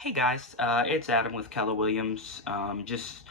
Hey guys, it's Adam with Keller Williams. Just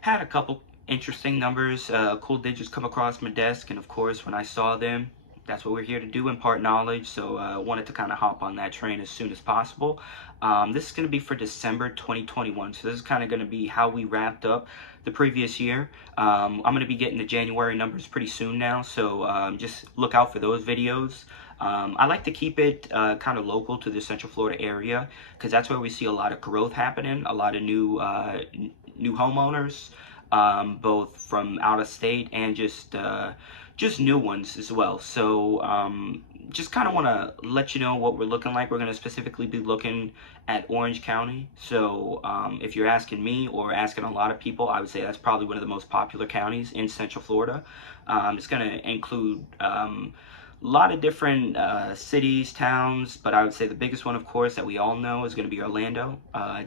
had a couple interesting numbers, cool digits come across my desk, and of course, when I saw them, that's what we're here to do, impart knowledge. So I wanted to kind of hop on that train as soon as possible. This is going to be for December 2021. So this is kind of going to be how we wrapped up the previous year. I'm going to be getting the January numbers pretty soon now, so just look out for those videos. I like to keep it kind of local to the Central Florida area because that's where we see a lot of growth happening, a lot of new homeowners, both from out of state and just new ones as well. So just kind of want to let you know what we're looking like. We're going to specifically be looking at Orange County. So if you're asking me or asking a lot of people, I would say that's probably one of the most popular counties in Central Florida. It's going to include a lot of different cities, towns, but I would say the biggest one, of course, that we all know is going to be Orlando,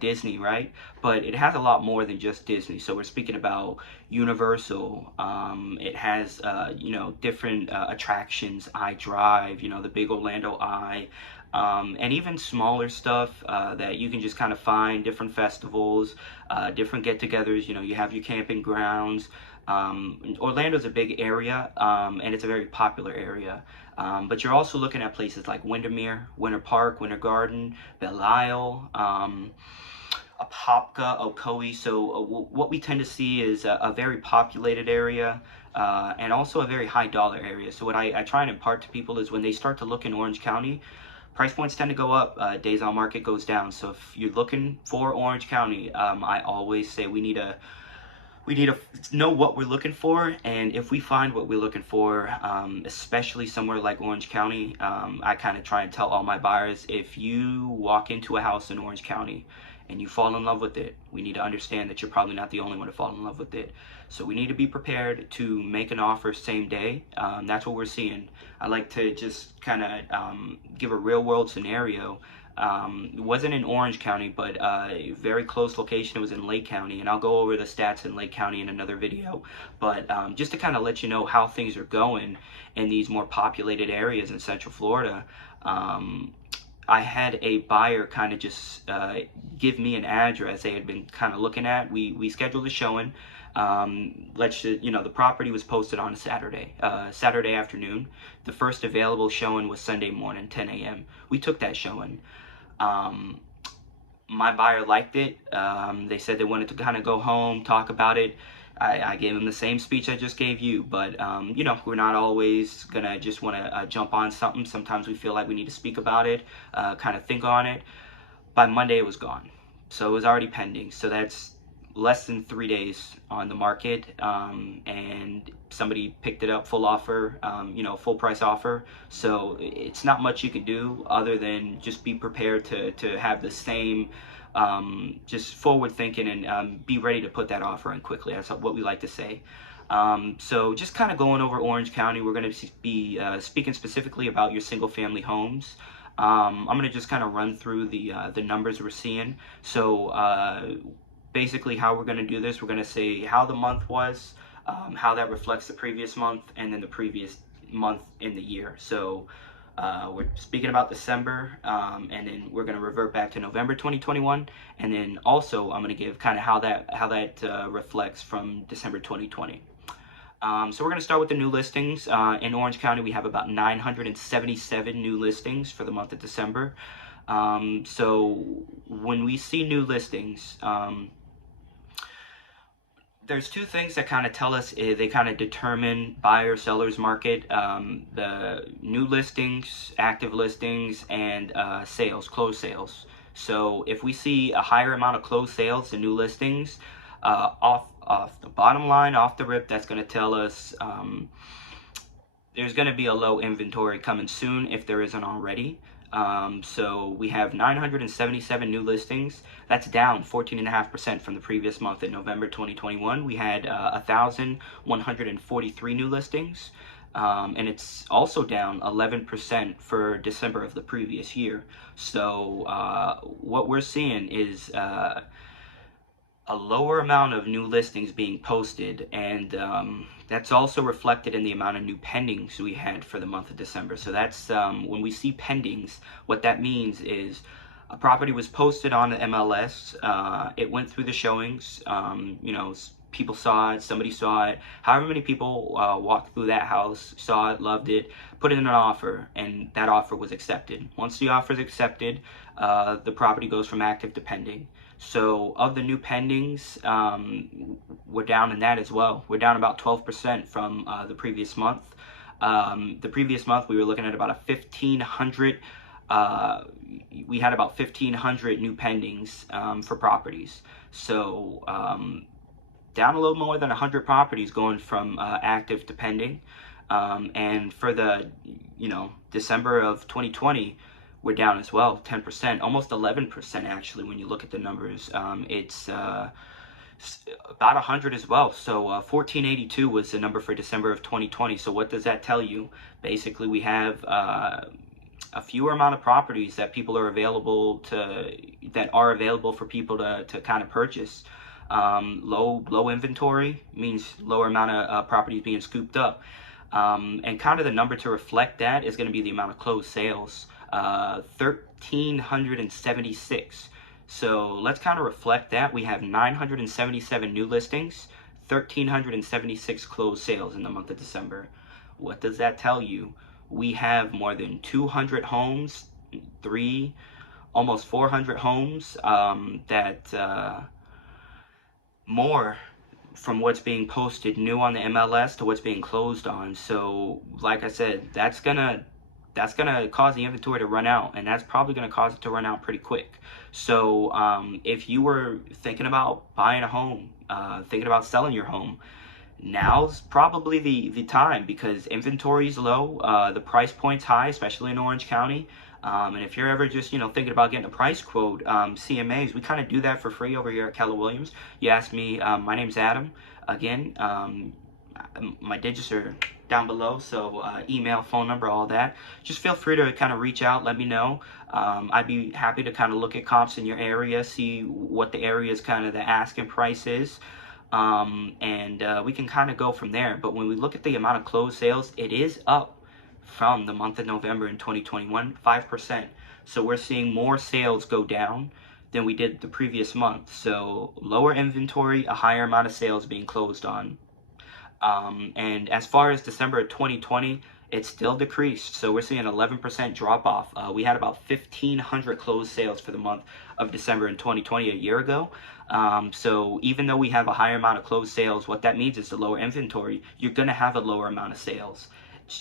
Disney, right? But it has a lot more than just Disney. So we're speaking about Universal. It has, different attractions. I Drive, the big Orlando Eye. And even smaller stuff that you can just kind of find, different festivals, different get-togethers. You have your camping grounds. Orlando's a big area, and it's a very popular area. But you're also looking at places like Windermere, Winter Park, Winter Garden, Belle Isle, Apopka, Ocoee. So what we tend to see is a very populated area, and also a very high dollar area. So what I try and impart to people is when they start to look in Orange County, price points tend to go up, days on market goes down. So if you're looking for Orange County, I always say we need to know what we're looking for, and if we find what we're looking for, especially somewhere like Orange County, I kind of try and tell all my buyers, if you walk into a house in Orange County and you fall in love with it, we need to understand that you're probably not the only one to fall in love with it. So we need to be prepared to make an offer same day. That's what we're seeing. I like to just kind of give a real world scenario. It wasn't in Orange County, but a very close location. It was in Lake County, and I'll go over the stats in Lake County in another video. But just to kind of let you know how things are going in these more populated areas in Central Florida, I had a buyer kind of just give me an address they had been kind of looking at. We scheduled a showing. The property was posted on a Saturday afternoon. The first available showing was Sunday morning, 10 a.m. We took that showing. My buyer liked it. They said they wanted to kind of go home, talk about it. I gave them the same speech I just gave you, but we're not always gonna just want to jump on something. Sometimes we feel like we need to speak about it, kind of think on it. By Monday, it was gone, so it was already pending. So that's less than 3 days on the market, and somebody picked it up full offer, full price offer. So it's not much you can do other than just be prepared to have the same just forward thinking, and be ready to put that offer in quickly. That's what we like to say. So just kind of going over Orange County, we're going to be speaking specifically about your single family homes. I'm going to just kind of run through the numbers we're seeing. So basically how we're going to do this, we're going to say how the month was, how that reflects the previous month, and then the previous month in the year. So we're speaking about December, and then we're going to revert back to November 2021, and then also I'm going to give kind of how that reflects from December 2020. So we're going to start with the new listings. In Orange County, we have about 977 new listings for the month of December. So when we see new listings, there's two things that kind of tell us, they kind of determine buyer seller's market: the new listings, active listings, and closed sales. So if we see a higher amount of closed sales than new listings, off the bottom line, off the rip, that's going to tell us there's going to be a low inventory coming soon if there isn't already. So we have 977 new listings. That's down 14.5% from the previous month in November 2021. We had 1,143 new listings. And it's also down 11% for December of the previous year. So what we're seeing is a lower amount of new listings being posted, and that's also reflected in the amount of new pendings we had for the month of December. So that's when we see pendings, what that means is A property was posted on the MLS. It went through the showings. People saw it, somebody saw it. However many people walked through that house, saw it, loved it, put in an offer, and that offer was accepted. Once the offer is accepted, the property goes from active to pending. So of the new pendings, we're down in that as well. We're down about 12% from the previous month. The previous month we were looking at about a 1,500. We had about 1,500 new pendings for properties. So down a little more than 100 properties going from active to pending. And for the December of 2020, we're down as well, 10%, almost 11% actually. When you look at the numbers, it's about 100 as well. So 1482 was the number for December of 2020. So what does that tell you? Basically, we have a fewer amount of properties that are available for people to kind of purchase. Low inventory means lower amount of properties being scooped up. And kind of the number to reflect that is going to be the amount of closed sales, 1,376. So let's kind of reflect that. We have 977 new listings, 1,376 closed sales in the month of December. What does that tell you? We have more than 200 homes, almost 400 homes more from what's being posted new on the MLS to what's being closed on. So like I said, that's gonna cause the inventory to run out, and that's probably gonna cause it to run out pretty quick. So if you were thinking about buying a home, thinking about selling your home, now's probably the time, because inventory is low, the price point's high, especially in Orange County. And if you're ever just thinking about getting a price quote, CMAs, we kind of do that for free over here at Keller Williams. You ask me, my name's Adam. Again, my digits are down below, so email, phone number, all that. Just feel free to kind of reach out, let me know. I'd be happy to kind of look at comps in your area, see what the area's kind of the asking price is. And we can kind of go from there. But when we look at the amount of closed sales, it is up from the month of November in 2021, 5%. So we're seeing more sales go down than we did the previous month. So lower inventory, a higher amount of sales being closed on. And as far as December of 2020, it still decreased. So we're seeing an 11% drop off. We had about 1,500 closed sales for the month of December in 2020 a year ago. So even though we have a higher amount of closed sales, what that means is the lower inventory, you're going to have a lower amount of sales.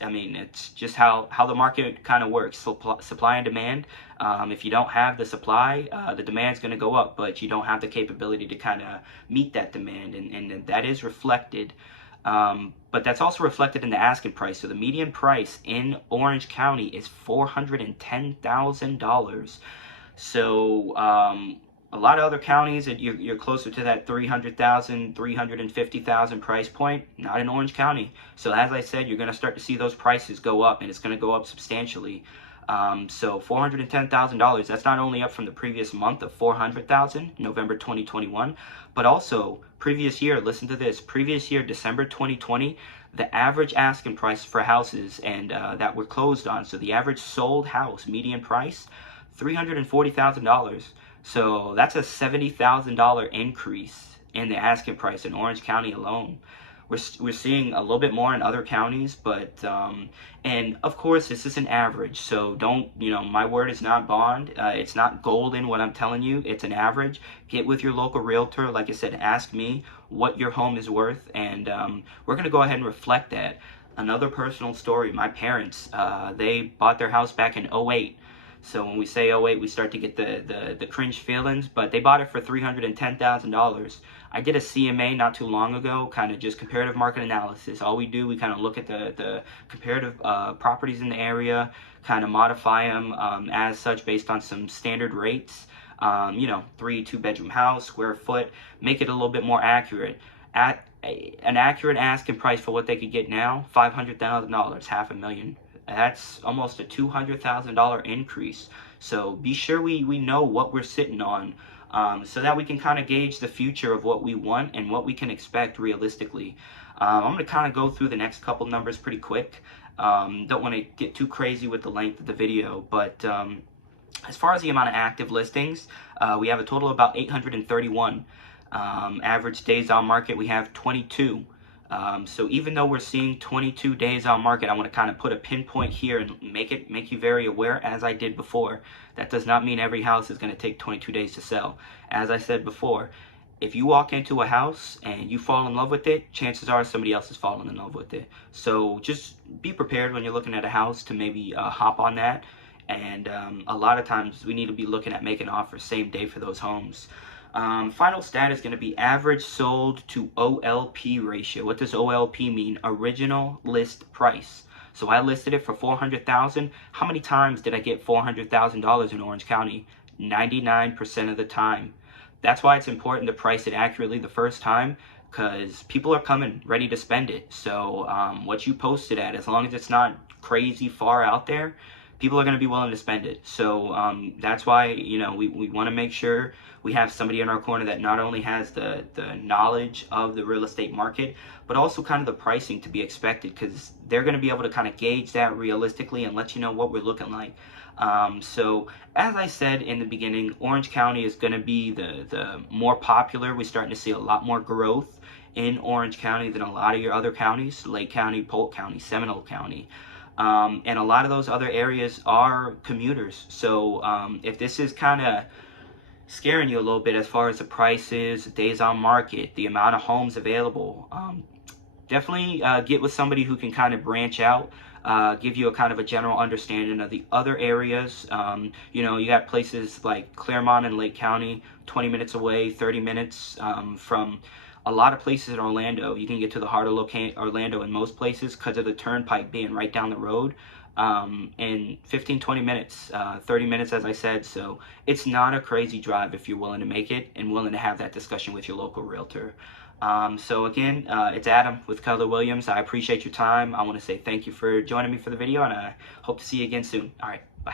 I mean, it's just how the market kind of works. Supply and demand. If you don't have the supply, the demand's going to go up, but you don't have the capability to kind of meet that demand, and that is reflected. But that's also reflected in the asking price. So the median price in Orange County is $410,000. So a lot of other counties, you're closer to that 300,000, 350,000 price point. Not in Orange County. So as I said, you're going to start to see those prices go up, and it's going to go up substantially. So $410,000. That's not only up from the previous month of $400,000, November 2021, but also previous year. Listen to this. Previous year, December 2020, the average asking price for houses and that were closed on. So the average sold house median price, $340,000. So that's a $70,000 increase in the asking price in Orange County alone. We're seeing a little bit more in other counties, but and of course this is an average. So don't, my word is not bond. It's not golden what I'm telling you. It's an average. Get with your local realtor. Like I said, ask me what your home is worth, and we're gonna go ahead and reflect that. Another personal story. My parents, they bought their house back in 2008. So when we say 08, we start to get the cringe feelings, but they bought it for $310,000. I did a CMA not too long ago, kind of just comparative market analysis. All we do, we kind of look at the comparative properties in the area, kind of modify them as such based on some standard rates. 2-bedroom house, square foot, make it a little bit more accurate. At an accurate asking price for what they could get now, $500,000, $500,000. That's almost a $200,000 increase. So be sure we know what we're sitting on, so that we can kind of gauge the future of what we want and what we can expect realistically. I'm going to kind of go through the next couple numbers pretty quick. Don't want to get too crazy with the length of the video, but As far as the amount of active listings, we have a total of about 831. Average days on market, we have 22. So even though we're seeing 22 days on market, I want to kind of put a pinpoint here and make you very aware, as I did before. That does not mean every house is going to take 22 days to sell. As I said before, if you walk into a house and you fall in love with it, chances are somebody else is falling in love with it. So just be prepared when you're looking at a house to maybe hop on that. And a lot of times we need to be looking at making offers same day for those homes. Final stat is going to be average sold to OLP ratio. What does OLP mean? Original list price. So I listed it for $400,000. How many times did I get $400,000 in Orange County? 99% of the time. That's why it's important to price it accurately the first time, because people are coming ready to spend it. So what you post it at, as long as it's not crazy far out there, people are going to be willing to spend it. So that's why, you know, we want to make sure we have somebody in our corner that not only has the knowledge of the real estate market, but also kind of the pricing to be expected, because they're going to be able to kind of gauge that realistically and let you know what we're looking like. So as I said in the beginning, Orange County is going to be the more popular. We're starting to see a lot more growth in Orange County than a lot of your other counties, Lake County, Polk County, Seminole County. And a lot of those other areas are commuters. So if this is kind of scaring you a little bit as far as the prices, days on market, the amount of homes available, definitely get with somebody who can kind of branch out, give you a kind of a general understanding of the other areas. You know, you got places like Claremont and Lake County, 20 minutes away, 30 minutes from a lot of places in Orlando. You can get to the heart of Orlando in most places because of the turnpike being right down the road in 15-20 minutes, 30 minutes as I said. So it's not a crazy drive if you're willing to make it and willing to have that discussion with your local realtor. So again, it's Adam with Keller Williams. I appreciate your time. I want to say thank you for joining me for the video, and I hope to see you again soon. All right, bye.